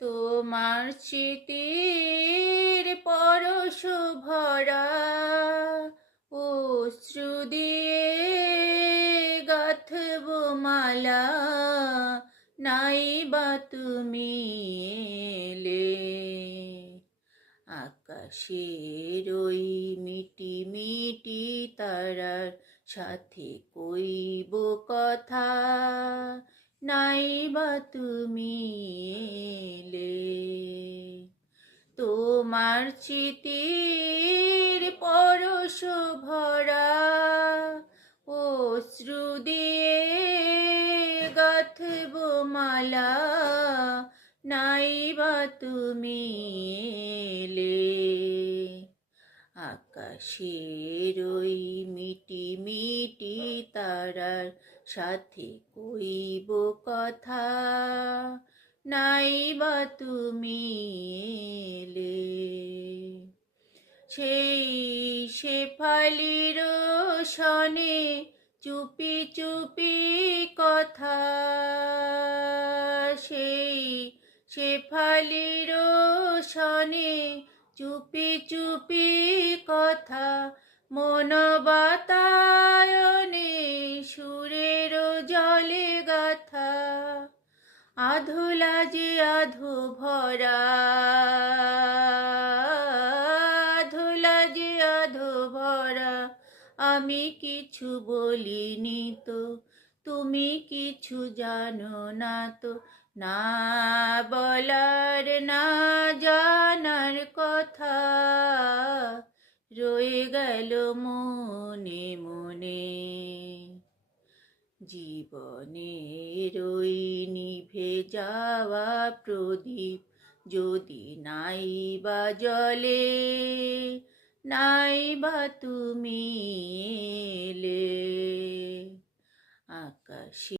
তোমার স্মৃতির পরশ ভরা অশ্রু দিয়ে গাঁথব মালা, নাই বা তুমি এলে। আকাশের ওই মিটি মিটি তারার সাথে কইব কথা, নাই বা তুমি এলে। তোমার স্মৃতির পরশ ভরা অশ্রু দিয়ে গাঁথব মালা, নাই বা তুমি এলে। আকাশের ওই মিটি মিটি তারার সাথে কইব কথা, নাই বা তুমি এলে। সেই শেফালির সনে চুপি চুপি কথা, সেই শেফালির সনে চুপি চুপি কথা, মন বাতায়নে সুরের জলে গাথা, আধুলা যে আধু ভরা, আধুলা যে আধু ভরা। আমি কিছু বলিনি তো, তুমি কিছু জানো না তো, না বলার না জানার কথা রয়ে গেল মনে মনে। জীবনের ওই নিভে যাওয়া প্রদীপ যদি নাই বা জ্বলে, নাই বা তুমি এলে। আকাশে